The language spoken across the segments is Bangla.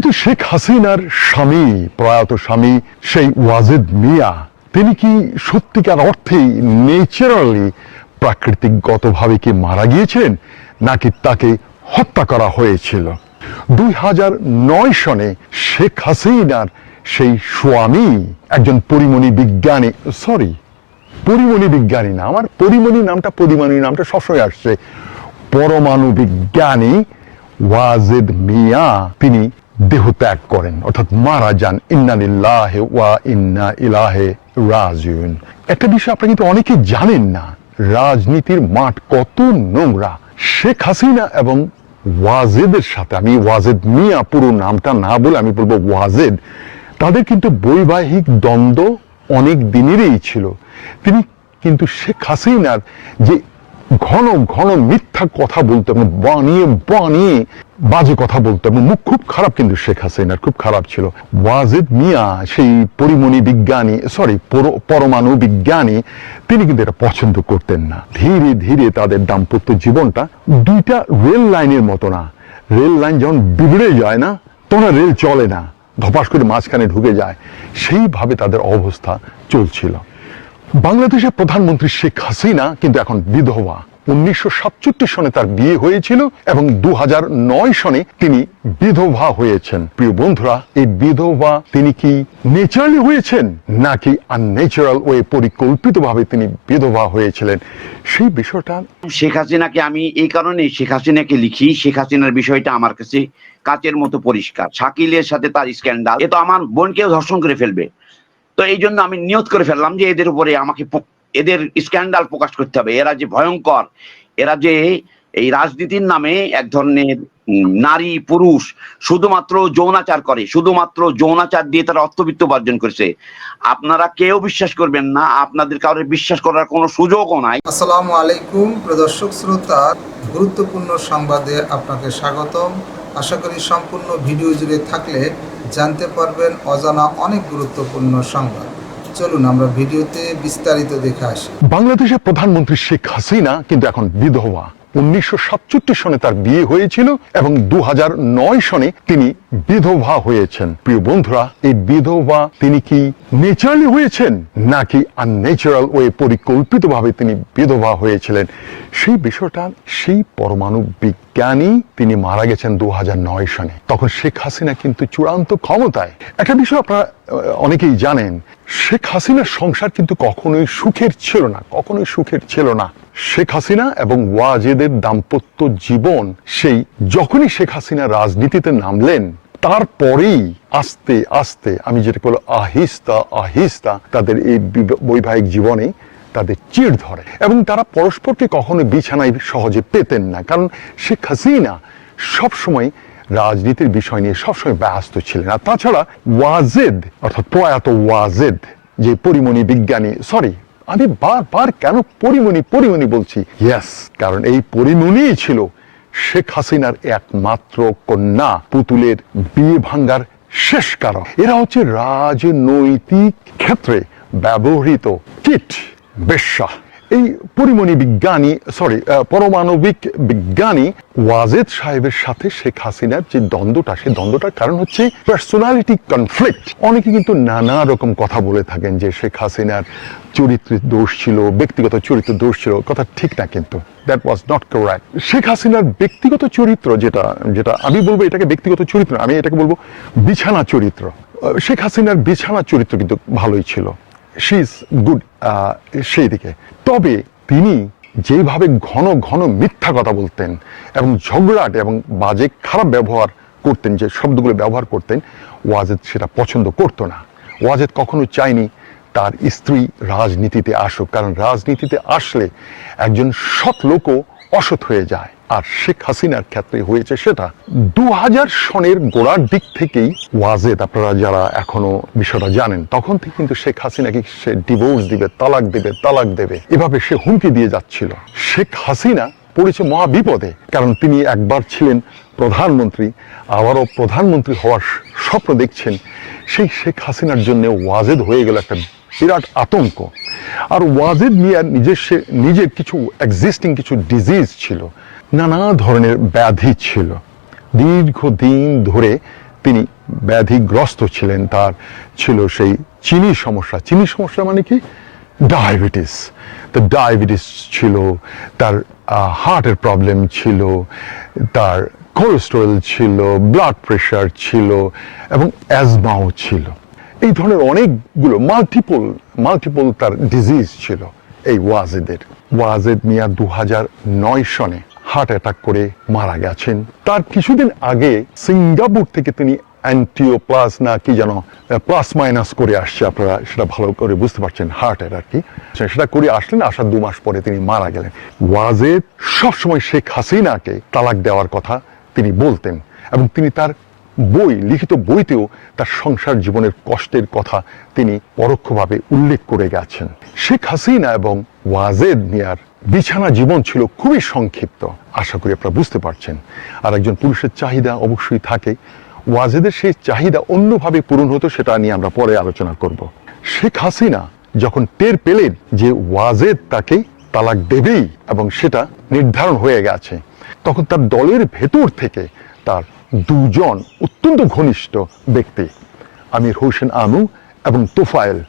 কিন্তু শেখ হাসিনার স্বামী, প্রয়াত স্বামী সেই ওয়াজেদ মিয়া, তিনি কি সত্যিকার অর্থেই নেচারালি প্রাকৃতিকগতভাবে কি মারা গিয়েছিলেন, নাকি তাকে হত্যা করা হয়েছিল? দুই হাজার নয় সনে শেখ হাসিনার সেই স্বামী, একজন পরিমণি বিজ্ঞানী, সরি, পরিমণি বিজ্ঞানী না, আমার পরিমণি নামটা পরিমণি নামটা সবসময় আসছে, পরমাণু বিজ্ঞানী ওয়াজেদ মিয়া, তিনি দেহ ত্যাগ করেন। অর্থাৎ মারা যান। ইন্নালিল্লাহে ওয়া ইন্না ইলাহে রাজিউন। একটা বিষয় আপনারা কিন্তু অনেকে জানেন না, রাজনীতির মাঠ কত নোংরা। শেখ হাসিনা এবং ওয়াজেদের সাথে, আমি ওয়াজেদ মিয়া পুরো নামটা না বলে আমি বলব ওয়াজেদ, তাদের কিন্তু বৈবাহিক দ্বন্দ্ব অনেক দিনেরই ছিল। তিনি কিন্তু শেখ হাসিনার যে ঘন ঘন মিথ্যা কথা বলতো এবং বানিয়ে বানিয়ে বাজে কথা বলতো এবং মুখ খুব খারাপ কিন্তু শেখ হাসিনার, খুব খারাপ ছিল। ওয়াজেদ মিয়া, সেই পরিমণি বিজ্ঞানী সরি পরমাণু বিজ্ঞানী, তিনি কিন্তু এটা পছন্দ করতেন না। ধীরে ধীরে তাদের দাম্পত্য জীবনটা দুইটা রেল লাইনের মতো না। রেল লাইন যখন বিগড়ে যায় না, তখন রেল চলে না। ধপাস করে মাঝখানে ঢুকে যায়। সেইভাবে তাদের অবস্থা চলছিল। বাংলাদেশের প্রধানমন্ত্রী শেখ হাসিনা কিন্তু এখন বিধবা। উনিশশো সাতষট্টি সনে তার বিয়ে হয়েছিল এবং দু সনে তিনি বিধবা হয়েছেন। প্রিয় বন্ধুরা, এই বিধবা তিনি কি নেচারালি হয়েছেন নাকি আননেচারাল ওয়ে তিনি বিধবা হয়েছিলেন? সেই বিষয়টা শেখ হাসিনাকে আমি এই কারণে শেখ হাসিনাকে লিখি, শেখ হাসিনার বিষয়টা আমার কাছে কাচের মতো পরিষ্কার। শাকিলের সাথে তার স্ক্যান্ডাল এ তো আমার বোনকেও ধর্ষণ করে ফেলবে। তো এই জন্য আমি নিয়ত করে ফেললাম যে এদের উপরে আমাকে এদের স্ক্যান্ডাল প্রকাশ করতে হবে। এরা যে ভয়ঙ্কর, এরা যে এই রাজনীতির নামে এক ধরনের নারী, পুরুষ শুধুমাত্র যৌনাচার করে, শুধুমাত্র যৌনাচার দিয়ে তারা অর্থবিত্ত উপার্জন করেছে। আপনারা কেউ বিশ্বাস করবেন না, আপনাদের কারোর বিশ্বাস করার কোনো সুযোগও নাই। আসসালামু আলাইকুম, প্রদর্শক শ্রোতা গুরুত্বপূর্ণ সংবাদে আপনাকে স্বাগতম। আশা করি সম্পূর্ণ ভিডিও জুড়ে থাকলে জানতে পারবেন অজানা অনেক গুরুত্বপূর্ণ সংবাদ। চলুন, আমরা ভিডিওতে বিস্তারিত দেখে আসি। প্রধানমন্ত্রী শেখ হাসিনা কিন্তু এখন বিধবা। উনিশশো সাতষট্টি সনে তার বিয়ে হয়েছিল এবং দু সনে তিনি বিধবা হয়েছেন। প্রিয় বন্ধুরা, এই বিধবা তিনি কি নেচারালি হয়েছেন নাকি আননেচারাল ওয়ে তিনি বিধবা হয়েছিলেন? সেই বিষয়টা সেই পরমাণু বিজ্ঞানী তিনি মারা গেছেন দু সনে। তখন শেখ হাসিনা কিন্তু চূড়ান্ত ক্ষমতায়। একটা বিষয় আপনারা অনেকেই জানেন শেখ হাসিনার সংসার কিন্তু কখনোই সুখের ছিল না, কখনোই সুখের ছিল না। শেখ হাসিনা এবং ওয়াজেদের দাম্পত্য জীবন, সেই যখনই শেখ হাসিনা রাজনীতিতে নামলেন, তারপরেই আস্তে আস্তে, আমি যেটা বলো আহিস্তা আহিস্তা তাদের এই বৈবাহিক জীবনে তাদের চিড় ধরে। এবং তারা পরস্পরকে কখনো বিছানায় সহজে পেতেন না। কারণ শেখ হাসিনা সবসময় রাজনীতির বিষয় নিয়ে সবসময় ব্যস্ত ছিলেন। আর তাছাড়া ওয়াজেদ, অর্থাৎ প্রয়াত ওয়াজেদ, যে পরিমণি বিজ্ঞানী সরি আমি বারবার কেন পরিমণি পরিমণি বলছি? ইয়াস কারণ এই পরিমণিই ছিল শেখ হাসিনার একমাত্র কন্যা, পুতুলের বিয়ে ভাঙ্গার শেষ কারণ। এরা হচ্ছে রাজনৈতিক ক্ষেত্রে ব্যবহৃত কিট, বেশ্যা। এই পরিমণি বিজ্ঞানী সরি পরমাণবিক বিজ্ঞানী ওয়াজেদ সাহেবের সাথে শেখ হাসিনার যে দ্বন্দ্বটা, সেই দ্বন্দ্বটার কারণ হচ্ছে পার্সোনালিটি কনফ্লিক্ট অনেকে কিন্তু নানা রকম কথা বলে থাকেন যে শেখ হাসিনার চরিত্রের দোষ ছিল, ব্যক্তিগত চরিত্র দোষ ছিল, কথা ঠিক না কিন্তু। That was not correct Sheikh হাসিনার ব্যক্তিগত চরিত্র যেটা যেটা আমি বলব এটাকে ব্যক্তিগত চরিত্র আমি এটাকে বলব বিছানা চরিত্র। শেখ হাসিনার বিছানা চরিত্র কিন্তু ভালোই ছিল। শি ইজ গুড সেই দিকে তবে তিনি যেভাবে ঘন ঘন মিথ্যা কথা বলতেন এবং ঝগড়াট এবং বাজে খারাপ ব্যবহার করতেন, যে শব্দগুলো ব্যবহার করতেন, ওয়াজেদ সেটা পছন্দ করতো না। ওয়াজেদ কখনো চায়নি তার স্ত্রী রাজনীতিতে আসুক, কারণ রাজনীতিতে আসলে একজন সৎ লোকও অসৎ হয়ে যায়। আর শেখ হাসিনার ক্ষেত্রে হয়েছে সেটা। দু হাজার সনের গোড়ার দিক থেকেই ওয়াজেদ, আপনারা যারা এখনও বিষয়টা জানেন, তখন থেকে কিন্তু শেখ হাসিনাকে সে ডিভোর্স দিবে, তালাক দেবে তালাক দেবে। এভাবে সে হুমকি দিয়ে যাচ্ছিল। শেখ হাসিনা পড়েছে মহাবিপদে কারণ তিনি একবার ছিলেন প্রধানমন্ত্রী। আবারও প্রধানমন্ত্রী হওয়ার স্বপ্ন দেখছেন। সেই শেখ হাসিনার জন্য ওয়াজেদ হয়ে গেল একটা বিরাট আতঙ্ক। আর ওয়াজেদ মিয়ার নিজস্ব নিজের কিছু এক্সিস্টিং কিছু ডিজিজ ছিল, নানা ধরনের ব্যাধি ছিল। দীর্ঘদিন ধরে তিনি ব্যাধিগ্রস্ত ছিলেন, তার ছিল সেই চিনির সমস্যা। চিনির সমস্যা মানে কি? ডায়াবেটিস তো ডায়াবেটিস ছিল, তার হার্টের প্রবলেম ছিল, তার কোলেস্টেরল ছিল ব্লাড প্রেশার ছিল এবং অ্যাজমাও ছিল। এই ধরনের অনেকগুলো মাল্টিপল মাল্টিপল তার ডিজিজ ছিল এই ওয়াজেদের। ওয়াজেদ মিয়া দু নয় সনে হার্ট অ্যাটাক করে মারা গেছেন। তার কিছুদিন আগে সিঙ্গাপুর থেকে তিনি অ্যান্টিওপ্লাস না কি যেন প্লাস মাইনাস করে আসছে। আপনারা সেটা ভালো করে বুঝতে পারছেন হার্টের আর কি। সেটা করে আসলেন, আসার দু মাস পরে তিনি মারা গেলেন। ওয়াজেদ সবসময় শেখ হাসিনাকে তালাক দেওয়ার কথা তিনি বলতেন এবং তিনি তার বই, লিখিত বইতেও তার সংসার জীবনের কষ্টের কথা তিনি পরোক্ষভাবে উল্লেখ করে গেছেন। শেখ হাসিনা এবং ওয়াজেদ মিয়ার বিছানা জীবন ছিল খুবই সংক্ষিপ্ত। আশা করি আপনারা বুঝতে পারছেন। আর একজন পুরুষের চাহিদা অবশ্যই থাকে। ওয়াজেদের সেই চাহিদা অন্যভাবে পূরণ হতো, সেটা নিয়ে আমরা পরে আলোচনা করব। শেখ হাসিনা যখন টের পেলেন যে ওয়াজেদ তাকে তালাক দেবেই এবং সেটা নির্ধারণ হয়ে গেছে, তখন তার দলের ভেতর থেকে তার দুজন অত্যন্ত ঘনিষ্ঠ ব্যক্তি। আমির হোসেন আনু এবং তোফায়েল।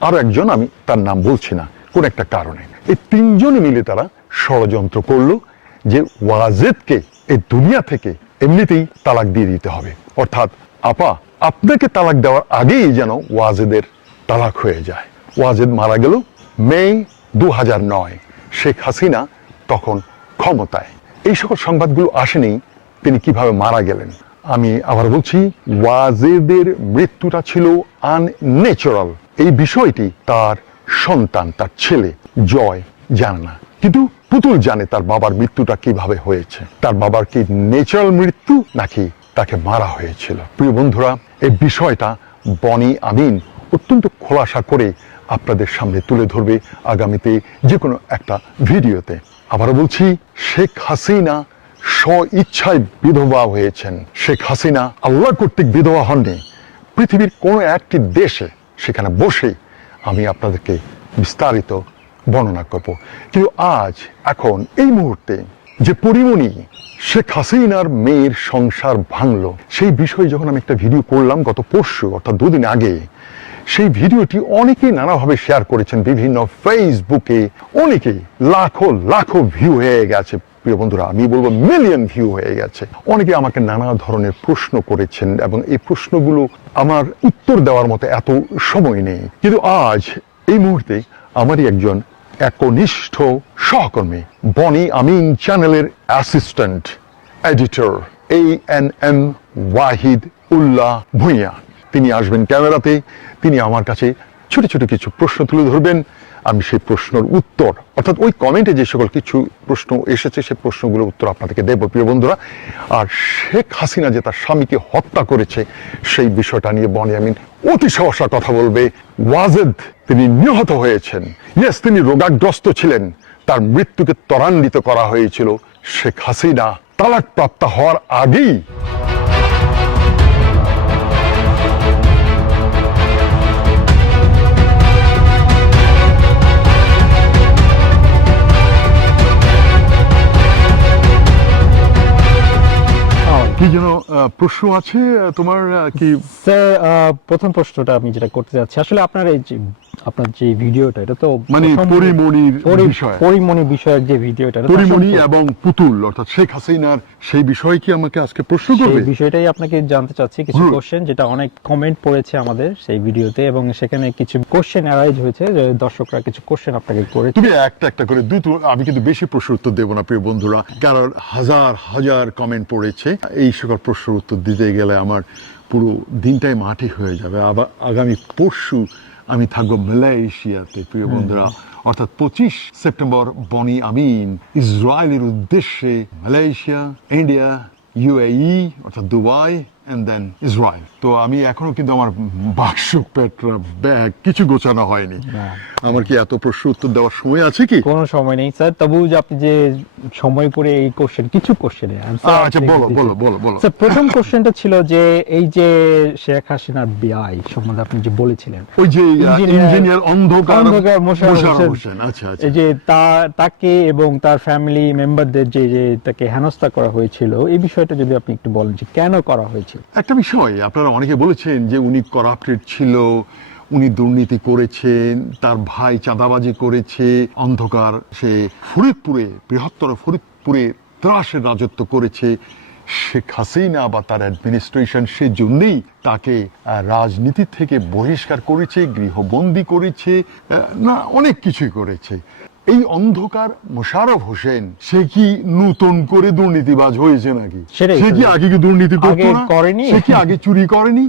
আরও একজন আমি তার নাম বলছি না, কোন একটা কারণে। এই তিনজনে মিলে তারা ষড়যন্ত্র করল যে ওয়াজেদকে এই দুনিয়া থেকে এমনিতেই তালাক দিয়ে দিতে হবে। অর্থাৎ, আপা, আপনাকে তালাক দেওয়ার আগেই যেন ওয়াজেদের তালাক হয়ে যায়। ওয়াজেদ মারা গেল মে দু নয়। শেখ হাসিনা তখন ক্ষমতায়। এই সকল সংবাদগুলো আসেনি তিনি কীভাবে মারা গেলেন? আমি আবার বলছি, ওয়াজেদের মৃত্যুটা ছিল আনন্যাচারাল এই বিষয়টি তার সন্তান, তার ছেলে জয় জানে না। কিন্তু পুতুল জানে তার বাবার মৃত্যুটা কীভাবে হয়েছে। তার বাবার কি ন্যাচারাল মৃত্যু, নাকি তাকে মারা হয়েছিল? প্রিয় বন্ধুরা, এই বিষয়টা বনি আমিন অত্যন্ত খোলাসা করে আপনাদের সামনে তুলে ধরবে আগামীতে যে কোনো একটা ভিডিওতে। আবারও বলছি, শেখ হাসিনা স্ব ইচ্ছায় বিধবা হয়েছেন শেখ হাসিনা। আল্লাহ কর্তৃক বিধবা হননি। পৃথিবীর কোনো একটি দেশে সেখানে বসে আমি আপনাদেরকে বিস্তারিত বর্ণনা করব। কিন্তু আজ, এখন, এই মুহূর্তে যে পরিমণি শেখ হাসিনার মেয়ের সংসার ভাঙল, সেই বিষয়ে যখন আমি একটা ভিডিও করলাম গত পরশু, অর্থাৎ দুদিন আগে, সেই ভিডিওটি অনেকেই নানাভাবে শেয়ার করেছেন। বিভিন্ন ফেসবুকে অনেকেই লাখো লাখো ভিউ হয়ে গেছে। প্রিয় বন্ধুরা, আমি বলব মিলিয়ন ভিউ হয়ে গেছে। অনেকে আমাকে নানা ধরনের প্রশ্ন করেছেন এবং এই প্রশ্নগুলো আমার উত্তর দেওয়ার মতো এত সময় নেই। কিন্তু আজ, এই মুহূর্তে আমারই একজন একনিষ্ঠ সহকর্মী, বনি আমিন চ্যানেলের assistant editor A N M Wahid Ullah Bhuiyan. তিনি আসবেন ক্যামেরাতে, তিনি আমার কাছে ছোট ছোট কিছু প্রশ্ন তুলে ধরবেন। আমি সেই প্রশ্নের উত্তর, অর্থাৎ ওই কমেন্টে যে সকল কিছু প্রশ্ন এসেছে সেই প্রশ্নগুলো উত্তর আপনাদেরকে দেব, প্রিয় বন্ধুরা। আর শেখ হাসিনা যে তার স্বামীকে হত্যা করেছে, সেই বিষয়টা নিয়ে বনি আমিন অতি সহসা কথা বলবে। ওয়াজেদ, তিনি নিহত হয়েছেন। ইয়েস, তিনি রোগাগ্রস্ত ছিলেন। তার মৃত্যুকে ত্বরান্বিত করা হয়েছিল শেখ হাসিনা। তালাক প্রাপ্ত হওয়ার আগেই কি যেন প্রশ্ন আছে তোমার কি? স্যার প্রথম প্রশ্নটা আমি যেটা করতে যাচ্ছি, আসলে আপনার এই আপনার যে ভিডিওটা এটা তো মানে পরিমণির বিষয়। পরিমণি বিষয়ের যে ভিডিওটা পরিমণি এবং পুতুল অর্থাৎ শেখ হাসিনার সেই বিষয়ে কি আমাকে আজকে প্রশ্ন করবে সেই বিষয়টাই আপনাকে জানতে চাচ্ছি কিছু। কোশ্চেন যেটা অনেক কমেন্ট পড়েছে আমাদের সেই ভিডিওতে এবং সেখানে কিছু কোশ্চেন অ্যারাইজ হয়েছে যে দর্শকরা কিছু কোশ্চেন আপনাকে করেছে তুমি একটা একটা করে দুই আমি কিন্তু বেশি প্রশ্ন উত্তর দেবো না প্রিয় বন্ধুরা কারণ হাজার হাজার কমেন্ট পড়েছে এই সকল প্রশ্নের উত্তর দিতে গেলে আমার পুরো দিনটাই মাটি হয়ে যাবে আবার আগামী পরশু আমি থাকব মালয়েশিয়াতে প্রিয় বন্ধুরা। অর্থাৎ পঁচিশ সেপ্টেম্বর বনি আমিন ইসরায়েলের উদ্দেশ্যে মালয়েশিয়া ইন্ডিয়া ইউএই অর্থাৎ দুবাই এন্ড দেন ইসরায়েল তো আমি এখনও কিন্তু আমার বাক্স পেট্রা ব্যাগ কিছু গোছানো হয়নি। আমার কি এত প্রশ্ন উত্তর দেওয়ার সময় আছে কি? কোনো সময় নেই। স্যার তবু যে আপনি যে সময় করে এই কোশ্চেন কিছু কোশ্চেনে আচ্ছা বলো বলো বলো বলো। স্যার প্রথম কোশ্চেনটা ছিল যে এই যে শেখ হাসিনার বিআই সম্বন্ধে আপনি যে বলেছিলেন ওই যে ইঞ্জিনিয়ার অন্ধকার অন্ধকার মোশাররফ হোসেন। আচ্ছা আচ্ছা। এই যে তা তাকে এবং তার ফ্যামিলি মেম্বারদের যে যে তাকে হেনস্থা করা হয়েছিল এই বিষয়টা যদি আপনি একটু বলেন যে কেন করা হয়েছিল। একটা বিষয়, আপনারা অনেকে বলেছেন যে উনি করাপ্টেড ছিল, উনি দুর্নীতি করেছেন তার ভাই চাঁদাবাজি করেছে, অন্ধকার সে ফরিদপুরে, বৃহত্তর ফরিদপুরে ত্রাসের রাজত্ব করেছে। শেখ হাসিনা বা তার অ্যাডমিনিস্ট্রেশন সেজন্যই তাকে রাজনীতি থেকে বহিষ্কার করেছে, গৃহবন্দী করেছে না, অনেক কিছুই করেছে। এই অন্ধকার মোশারফ হোসেন সে কি নতুন করে দুর্নীতিবাজ হয়েছে নাকি? সে কি আগে কি দুর্নীতি? করেনি? সে কি আগে চুরি করেনি?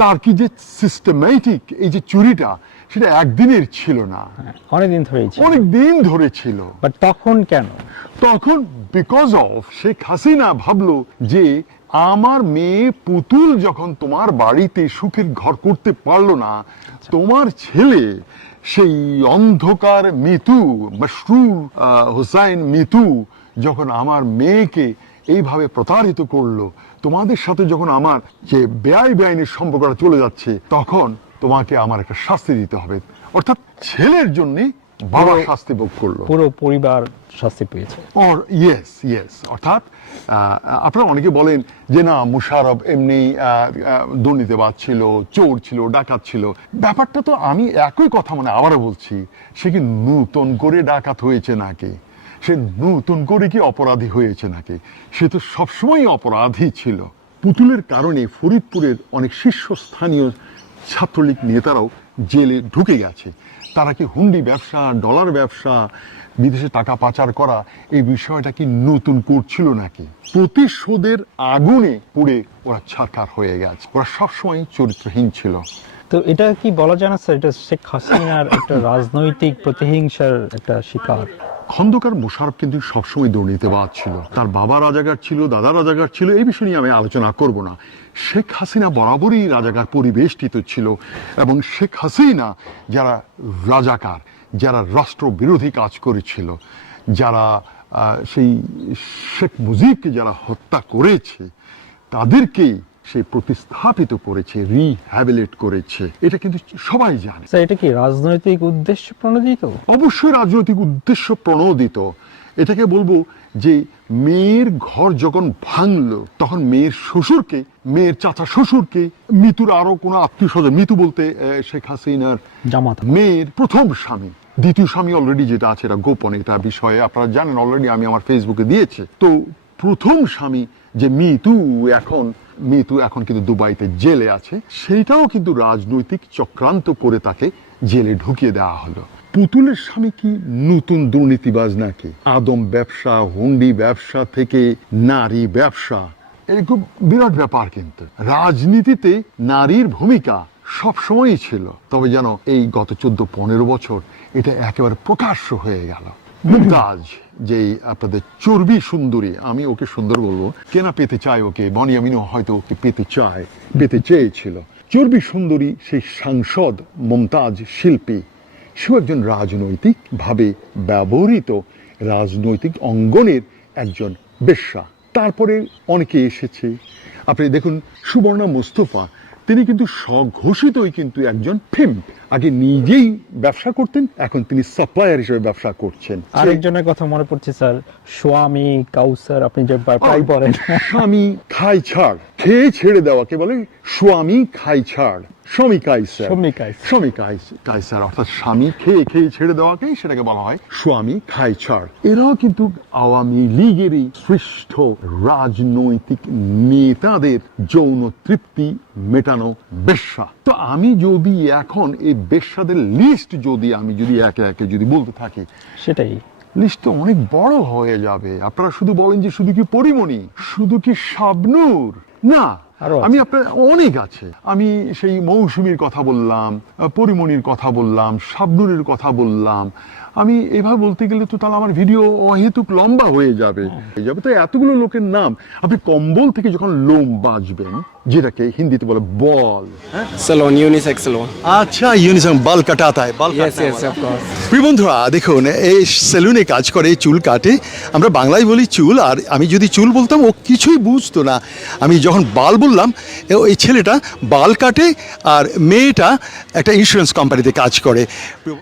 তার কি যে সিস্টেমেটিক এই যে চুরিটা সেটা একদিনের ছিল না। অনেকদিন ধরেই অনেক দিন ধরে ছিল। বাট তখন কেন? তখন বিকজ অফ শেখ হাসিনা ভাবলো যে আমার মেয়ে পুতুল যখন তোমার বাড়িতে সুখের ঘর করতে পারল না তোমার ছেলে সেই অন্ধকার মিতু মশরুর হোসাইন মিতু যখন আমার মেয়েকে এইভাবে প্রতারিত করল তোমাদের সাথে যখন আমার যে বেআই বেআইনের সম্পর্কটা চলে যাচ্ছে তখন তোমাকে আমার একটা শাস্তি দিতে হবে। অর্থাৎ ছেলের জন্য বাবা শাস্তি ভোগ করল। পুরো পরিবার শাস্তি পেয়েছে। অর ইয়েস ইয়েস অর্থাৎ আপনারা অনেকে বলেন যে না, মুশারফ এমনি দুর্নীতিবাদ ছিল, চোর ছিল, ডাকাত ছিল। ব্যাপারটা তো আমি একই কথা মানে আবারও বলছি, সে কি নূতন করে ডাকাত হয়েছে নাকি? সে নতুন করে কি অপরাধী হয়েছে নাকি? সে তো সবসময় অপরাধী ছিল। পুতুলের কারণে ফরিদপুরের অনেক শীর্ষস্থানীয় ছাত্রলীগ নেতারাও জেলে ঢুকে গেছে। তারা কি হুন্ডি ব্যবসা, ডলার ব্যবসা, বিদেশে টাকা পাচার করা, এই বিষয়টা কি নতুন করছিল নাকি? প্রতিশোধের আগুনে পুড়ে ওরা ছাকার হয়ে গেছে। ওরা সবসময় চরিত্রহীন ছিল। তো এটা কি বলা যায় না, স্যার? এটা শেখ হাসিনার একটা রাজনৈতিক প্রতিহিংসার একটা শিকার। খন্দকার মোশারফ কিন্তু সবসময় দুর্নীতিবাদ ছিল। তার বাবা রাজাকার ছিল, দাদা রাজাকার ছিল, এই বিষয় নিয়ে আমি আলোচনা করব না। শেখ হাসিনা বরাবরই রাজাকার পরিবেষ্টিত ছিল এবং শেখ হাসিনা যারা রাজাকার, যারা রাষ্ট্র বিরোধী কাজ করেছিল, যারা সেই শেখ মুজিবকে যারা হত্যা করেছে, তাদেরকেই সে প্রতিস্থাপিত করেছে রিহ্যাবিলেট করেছে। এটা কিন্তু সবাই জানে। স্যার এটা কি রাজনৈতিক উদ্দেশ্য প্রণোদিত? অবশ্যই রাজনৈতিক উদ্দেশ্য প্রণোদিত। এটাকে বলব যে মেয়ের ঘর যখন ভাঙলো তখন মেয়ের শ্বশুরকে মেয়ের চাচা শ্বশুরকে মিতুর আরও কোনো আত্মীয় স্বজন মিতু বলতে শেখ হাসিনার জামাত। মেয়ের প্রথম স্বামী দ্বিতীয় স্বামী অলরেডি যেটা আছে এটা গোপন এটা বিষয়ে আপনারা জানেন অলরেডি আমি আমার ফেসবুকে দিয়েছি। তো প্রথম স্বামী যে মিতু এখন মিতু এখন কিন্তু দুবাইতে জেলে আছে। সেইটাও কিন্তু রাজনৈতিক চক্রান্ত করে তাকে জেলে ঢুকিয়ে দেওয়া হলো। পুতুলের স্বামী কি নতুন দুর্নীতিবাজ নাকি? আদম ব্যবসা, হুন্ডি ব্যবসা থেকে নারী ব্যবসা। খুব বিরাট ব্যাপার কিন্তু। রাজনীতিতে নারীর ভূমিকা সবসময়ই ছিল। তবে যেন এই গত চোদ্দ পনেরো বছর এটা একেবারে প্রকাশ্য হয়ে গেল। মুমতাজ, যেই আপনাদের চর্বি সুন্দরী, আমি ওকে সুন্দর বলব, কেনা পেতে চায় ওকে, বনিয়ামিনও হয়তো ওকে পেতে চায়, পেতে চেয়েছিল। চর্বি সুন্দরী, সেই সাংসদ, মুমতাজ শিল্পী, সেও একজন রাজনৈতিক ভাবে ব্যবহৃত, রাজনৈতিক অঙ্গনের একজন বেশ্যা। তারপরে অনেকে এসেছে। আপনি দেখুন, সুবর্ণা মুস্তফা তিনি কিন্তু স্বঘোষিতই কিন্তু একজন ফিম আগে নিজেই ব্যবসা করতেন এখন তিনি সাপ্লায়ার হিসেবে ব্যবসা করছেন। আরেকজনের কথা মনে পড়ছে স্যার স্বামী কাউসার আপনি যে প্রায় বলেন। স্বামী খাই ছাড় খেয়ে ছেড়ে দেওয়া কে বলে? স্বামী খাই ছাড়। স্বামী কাইসার স্বামী কাইসার। অর্থাৎ স্বামী খেয়ে খেয়ে ছেড়ে দেওয়াকে সেটাকে বলা হয়। স্বামী খাই ছাড়। এরাও কিন্তু আওয়ামী লীগেরই সৃষ্ট রাজনৈতিক নেতাদের যৌন তৃপ্তি মেটানো বেশ্যা। তো আমি যদি এখন এই বেশ্যাদের লিস্ট যদি আমি যদি একে একে যদি বলতে থাকি সেটাই। লিস্ট তো অনেক বড় হয়ে যাবে। আপনারা শুধু বলেন যে শুধু কি পরিমণি শুধু কি শাবনূর? না। আমি আপনার, অনেক আছে। আমি সেই মৌসুমীর কথা বললাম পরিমণির কথা বললাম, শাবনুরের কথা বললাম। আমি এভাবে বলতে গেলে তো তাহলে আমার ভিডিও অহেতুক লম্বা হয়ে যাবে। হয়ে যাবে। তো এতগুলো লোকের নাম। আপনি কম্বল থেকে যখন লোম বাজবেন যেটাকে হিন্দিতে বলে বল। সেলন ইউনিসেক্স সেলন আচ্ছা ইউনিসেক্স বাল কাটা আতা বাল প্রিয় বন্ধুরা দেখুন এই সেলুনে কাজ করে চুল কাটে। আমরা বাংলায় বলি চুল আর আমি যদি চুল বলতাম ও কিছুই বুঝতো না। আমি যখন বাল বললাম এই ছেলেটা বাল কাটে আর মেয়েটা একটা ইন্স্যুরেন্স কোম্পানিতে কাজ করে।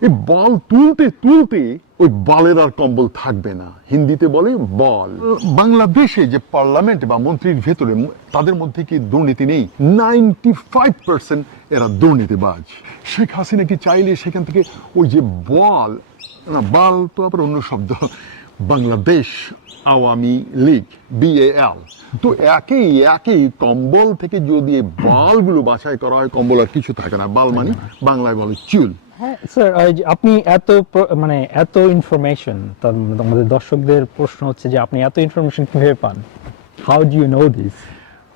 এই বাল তুলতে তুলতে ওই বালের আর কম্বল থাকবে না। হিন্দিতে বলে বল। বাংলাদেশে যে পার্লামেন্ট বা মন্ত্রীর ভেতরে তাদের মধ্যে কি দুর্নীতি নেই? নাইনটি ফাইভ পার্সেন্ট এরা দুর্নীতিবাজ। শেখ হাসিনা কি চাইলে সেখান থেকে ওই যে বল, না, বাল তো আবার অন্য শব্দ। বাংলাদেশ আওয়ামী লীগ বিএল তো একই একই কম্বল থেকে যদি বালগুলো বাছাই করা হয়, কম্বল আর কিছু থাকে না। বাল মানে বাংলায় বলে চুল। হ্যাঁ স্যার আপনি এত মানে এত ইনফরমেশন মানে আমাদের দর্শকদের প্রশ্ন হচ্ছে যে আপনি এত ইনফরমেশন কীভাবে পান? How do you know this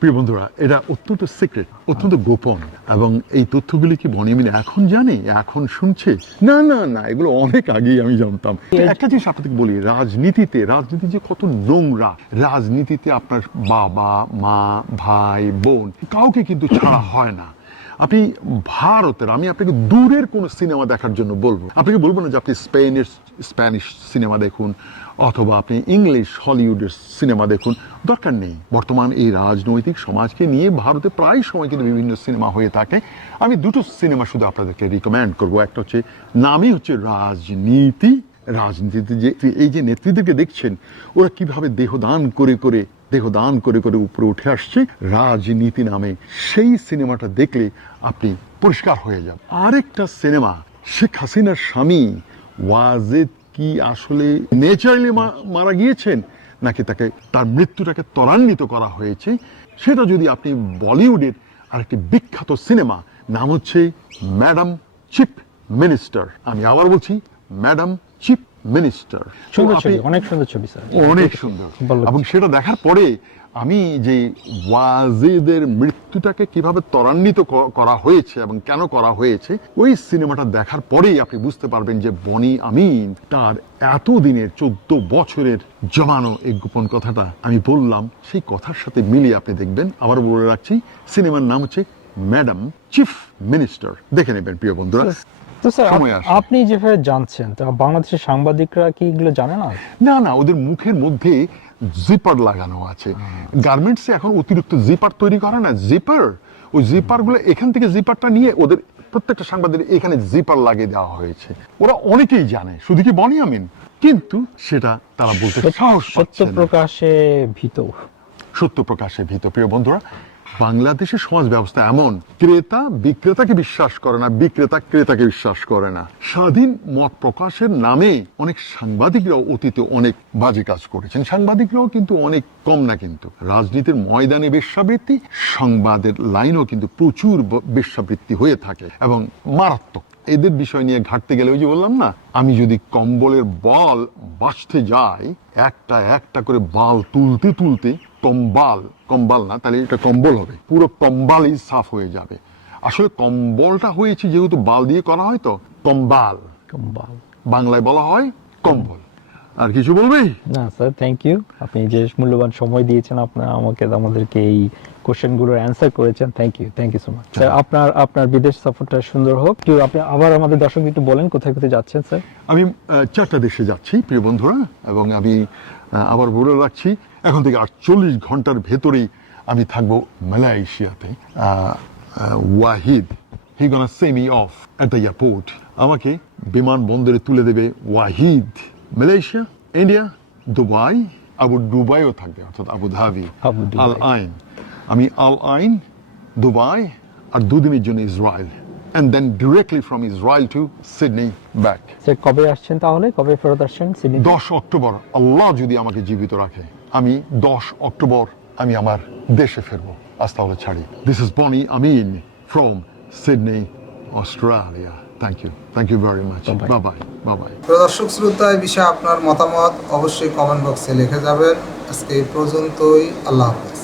প্রিয় বন্ধুরা এটা অত্যন্ত সিক্রেট অত্যন্ত গোপন এবং এই তথ্যগুলি কি বনিমিন এখন জানে এখন শুনছে? না না না এগুলো অনেক আগেই আমি জানতাম। একটা জিনিস আপনাদেরকে বলি রাজনীতিতে রাজনীতি যে কত নোংরা রাজনীতিতে আপনার বাবা মা ভাই বোন কাউকে কিন্তু ছাড়া হয় না। আপনি ভারতের, আমি আপনাকে দূরের কোনো সিনেমা দেখার জন্য বলব। আপনাকে বলব না যে আপনি স্পেনের স্প্যানিশ সিনেমা দেখুন, অথবা আপনি ইংলিশ, হলিউডের সিনেমা দেখুন। দরকার নেই। বর্তমান এই রাজনৈতিক সমাজকে নিয়ে ভারতে প্রায় সময় কিন্তু বিভিন্ন সিনেমা হয়ে থাকে। আমি দুটো সিনেমা শুধু আপনাদেরকে রিকমেন্ড করব। একটা হচ্ছে, নামই হচ্ছে রাজনীতি। রাজনীতিতে যে, এই যে নেতৃত্বকে দেখছেন, ওরা কীভাবে দেহদান করে করে দেহদান করে করে উপরে উঠে আসছে রাজনীতি নামে। সেই সিনেমাটা দেখলে আপনি পরিষ্কার হয়ে যান। আরেকটা সিনেমা, শেখ হাসিনার স্বামী ওয়াজেদ কি আসলে নেচারালি মারা গিয়েছেন, নাকি তাকে তার মৃত্যুটাকে ত্বরান্বিত করা হয়েছে? সেটা যদি আপনি বলিউডের আরেকটি বিখ্যাত সিনেমা, নাম হচ্ছে ম্যাডাম চিফ মিনিস্টার। আমি আবার বলছি, ম্যাডাম চিফ মিনিস্টার। সুন্দর ছবি অনেক সুন্দর ছবি স্যার। অনেক সুন্দর। এবং সেটা দেখার পরে আমি যে ওয়াজিদের মৃত্যুটাকে কীভাবে ত্বরান্বিত করা হয়েছে এবং কেন করা হয়েছে ওই সিনেমাটা দেখার পরেই আপনি বুঝতে পারবেন যে বনি আমিন তার এতদিনের চোদ্দ বছরের জমানো এই গোপন কথাটা। আমি বললাম সেই কথার সাথে মিলিয়ে আপনি দেখবেন। আবার বলে রাখছি সিনেমার নাম হচ্ছে ম্যাডাম চিফ মিনিস্টার। দেখে নেবেন প্রিয় বন্ধুরা। তো স্যার। আপনি যেভাবে জানছেন তা বাংলাদেশের সাংবাদিকরা কি এগুলো জানে না? না না ওদের মুখের মধ্যে জিপার লাগানো আছে। গার্মেন্টসে এখন অতিরিক্ত জিপার তৈরি করে না। জিপার ওই জিপারগুলো এখান থেকে জিপারটা নিয়ে ওদের প্রত্যেকটা সাংবাদিক এখানে জিপার লাগিয়ে দেওয়া হয়েছে। ওরা অনেকেই জানে শুধু কি বনি আমিন? কিন্তু সেটা তারা বলতে সাহস সত্য প্রকাশে ভীত। সত্য প্রকাশে ভীত। প্রিয় বন্ধুরা বাংলাদেশের সমাজ ব্যবস্থা এমন, ক্রেতা বিক্রেতাকে বিশ্বাস করে না, বিক্রেতা ক্রেতাকে বিশ্বাস করে না। স্বাধীন মত প্রকাশের নামে অনেক সাংবাদিকরাও অতীতে অনেক বাজে কাজ করেছেন। সাংবাদিকরাও কিন্তু অনেক কম না কিন্তু। রাজনীতির ময়দানে বেশ্যাবৃত্তি, সংবাদের লাইনও কিন্তু প্রচুর বেশ্যাবৃত্তি হয়ে থাকে এবং মারাত্মক। এদের বিষয় নিয়ে ঘাটতে গেলে ওই যে বললাম না আমি যদি কম্বলের বল বাঁচতে যাই একটা একটা করে বাল তুলতে তুলতে কম্বাল কম্বাল না তাহলে এটা কম্বল হবে। পুরো কম্বালই সাফ হয়ে যাবে। আসলে কম্বলটা হয়েছে যেহেতু বাল দিয়ে করা হয় তো কম্বাল। কম্বাল। বাংলায় বলা হয় কম্বল। আর কিছু বলবি? না স্যার থ্যাংক ইউ আপনি যে মূল্যবান সময় দিয়েছেন আপনারা আমাকে আমাদেরকে এই কোশ্চেনগুলোর অ্যান্সার করেছেন thank you thank you so much sir আপনার আপনার বিদেশ সফরটা সুন্দর হোক। একটু আপনি আবার আমাদের দর্শক একটু বলেন কোথায় কোথায় যাচ্ছেন স্যার আমি চারটা দেশে যাচ্ছি প্রিয় বন্ধুরা এবং আমি আবার বলে রাখছি এখন থেকে আটচল্লিশ ঘণ্টার ভেতরেই আমি থাকব মালয়েশিয়াতে। Wahid he gonna see me off at the airport আমাকে বিমানবন্দরে তুলে দেবে Wahid. Malaysia India Dubai Abu দুবাইও থাকবে অর্থাৎ আবু ধাবি আল আইন আমি আল আইন দুবাই আর দুদিনের জন্য Israel and then directly from Israel to Sydney back. Sir কবে আসছেন তাহলে? কবে ফেরত আসছেন সিডনি দশ অক্টোবর। আল্লাহ যদি আমাকে জীবিত রাখে আমি দশ অক্টোবর আমি আমার দেশে ফিরবো। আজ তাহলে ছাড়ি। This is Boni Amin from Sydney Australia thank you thank you very much bye bye bye bye দর্শক শ্রোতা এই বিষয়ে আপনার মতামত অবশ্যই কমেন্ট বক্সে লিখে যাবেন। আজকে এই পর্যন্তই। আল্লাহ হাফেজ।